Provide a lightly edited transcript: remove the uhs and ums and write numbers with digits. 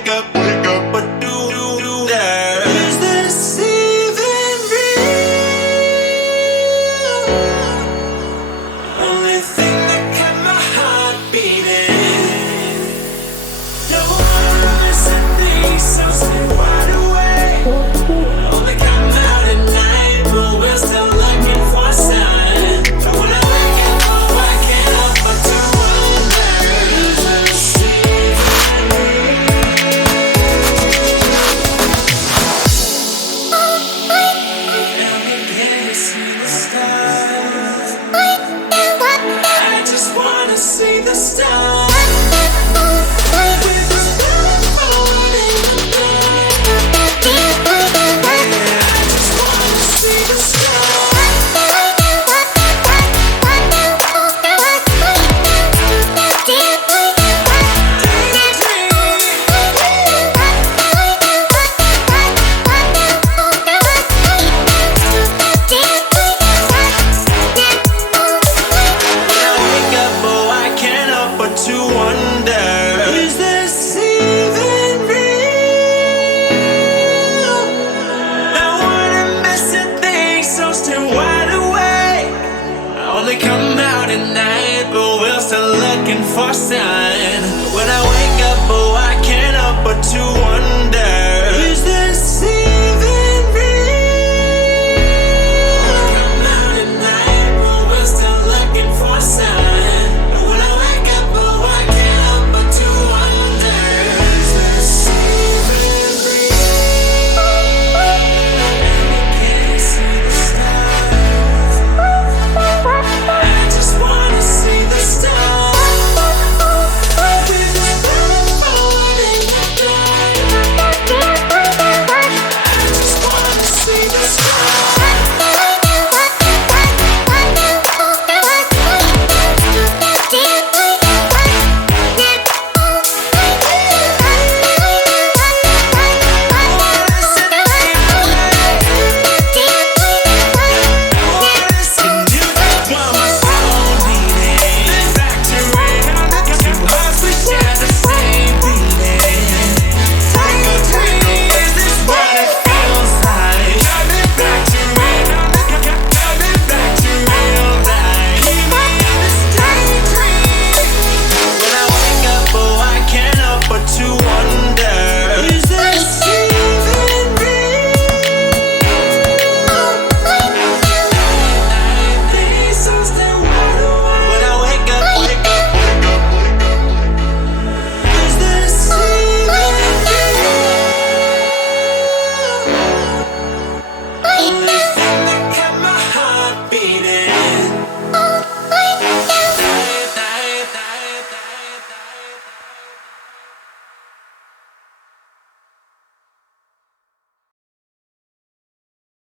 wake up, but do that? Is this even real? Only thing that kept my heart beating. No one missing things, so stay wide awake. Only come out at night, but we're still looking for a sign. But when I wake up, oh, I can't help but to wonder, is this even I just wanna see the stars. With the sparkle in the night. I just wanna see the stars. To wonder, is this even real? I wanna missing things, so stay wide awake. I only come out at night, but we're still looking for a sign. When I wake up, oh, I can't help but to wonder.